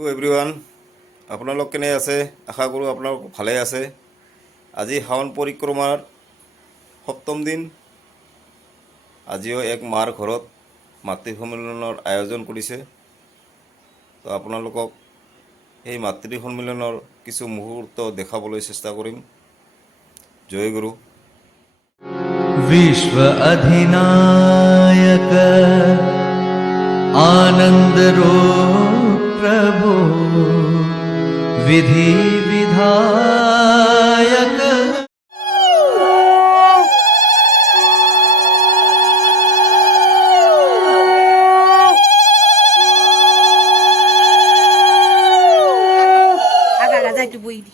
Hello everyone আপোনালোক কেনে আছে আশা কৰো আপোনালোক ভালে আছে। আজি শাওন পৰিক্ৰমাৰ সপ্তম দিন। আজিও এক মাৰ ঘৰত মাতৃ সন্মিলনৰ আয়োজন কৰিছে। তো আপোনালোকক এই মাতৃ সন্মিলনৰ কিছু মুহূৰ্ত দেখাবলৈ চেষ্টা কৰিম। জয় গুৰু। विश्व अधिनायक आनंद रूप प्रभु विधि विधायक agak aja itu bu ini.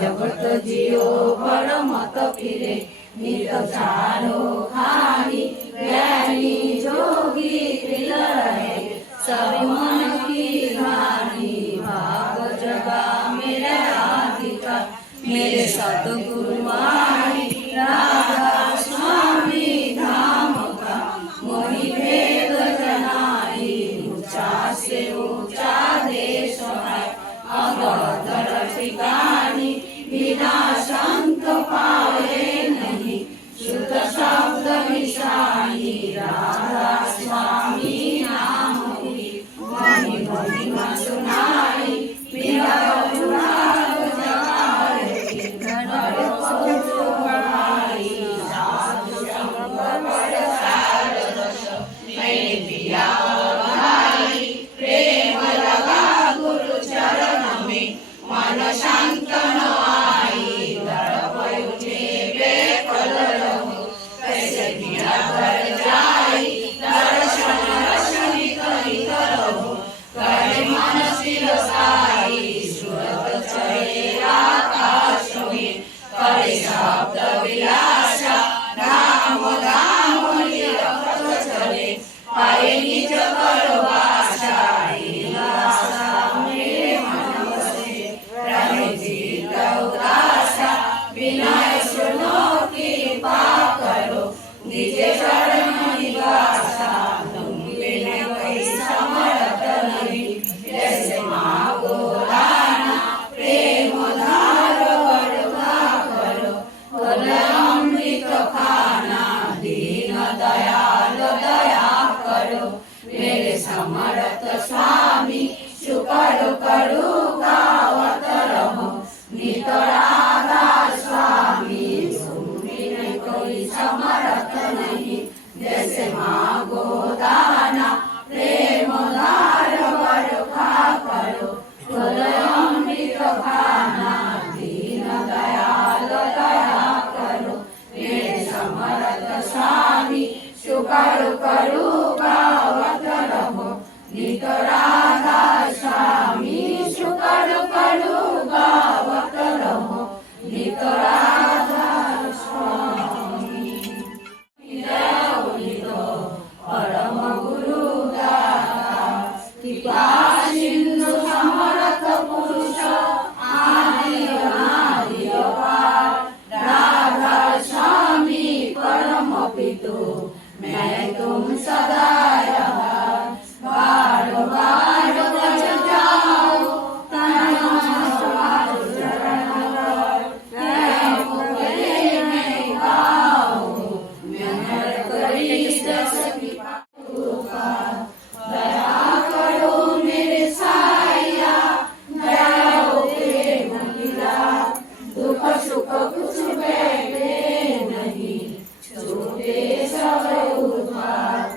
जगत जियो परमत फिरे नित चारो खानी ज्ञानी जोगी रहे सब मन की हानि भाग जगा मेरा अधिका मेरे सतगुरु वाणी राधा स्वामी धाम का मोहि भेद जनाई ऊंचा से ऊंचा देश है अगोदर ठिकानी बिना संत पाए नहीं शुद्ध शब्द निशानी राधा स्वामी नाम की मणि महिमा सुनाई बिना अनुराग जगाए घर सुखवाई साधु संग बरसार रस मैंने पिया भाई प्रेम लगा गुरु चरण में मन शांत न आई दर्प उठे बेकल रहो कैसे बिना कर जाई दर्शन रश्मि करित रहो करे मन सिर साई सुरत चढ़े आकाश में करे शब्द विलासा धाम धाम निरखत चले पाए निज कर वासा इलासा मेरे मन बसे रहे जीत उदासा विनय सुनो कृपा करो निज चरण निवासा तुम बिना कोई समर्थ नहीं जैसे मांगो दाना प्रेम धार वर्गा करो फल अमृत खाना दीन दयाल दया करो मेरे समर्थ स्वामी शुकर करो गावत रहो नित राधा स्वामी तुम बिन कोई समर्थ नहीं जैसे मांगो दाना प्रेम धार वर्खा करो फल अमृत खाना दीन दयाल दया करो मेरे समर्थ स्वामी शुकर करो गावत रहो नित राधा स्वामी शुकर करो गावत रहो नित राधा स्वामी नित परम गुरु दाता कृपा सिंधु समर्थ पुरुष आदि अनादि अपार राधा स्वामी परम पितु मैं तुम सदा रहा बार बार बज जाओ तन सवार चरण पर प्रेम करे मैं गाओ मेहर करी दस कृपा दया करो मेरे साया दया प्रेम लीला दुख सुख कुछ बैठे नहीं छूटे सब उधार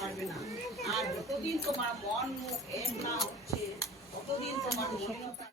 পারবে না। আর যতদিন তোমার মন মুখ এক না হচ্ছে ততদিন তোমার মলিনতা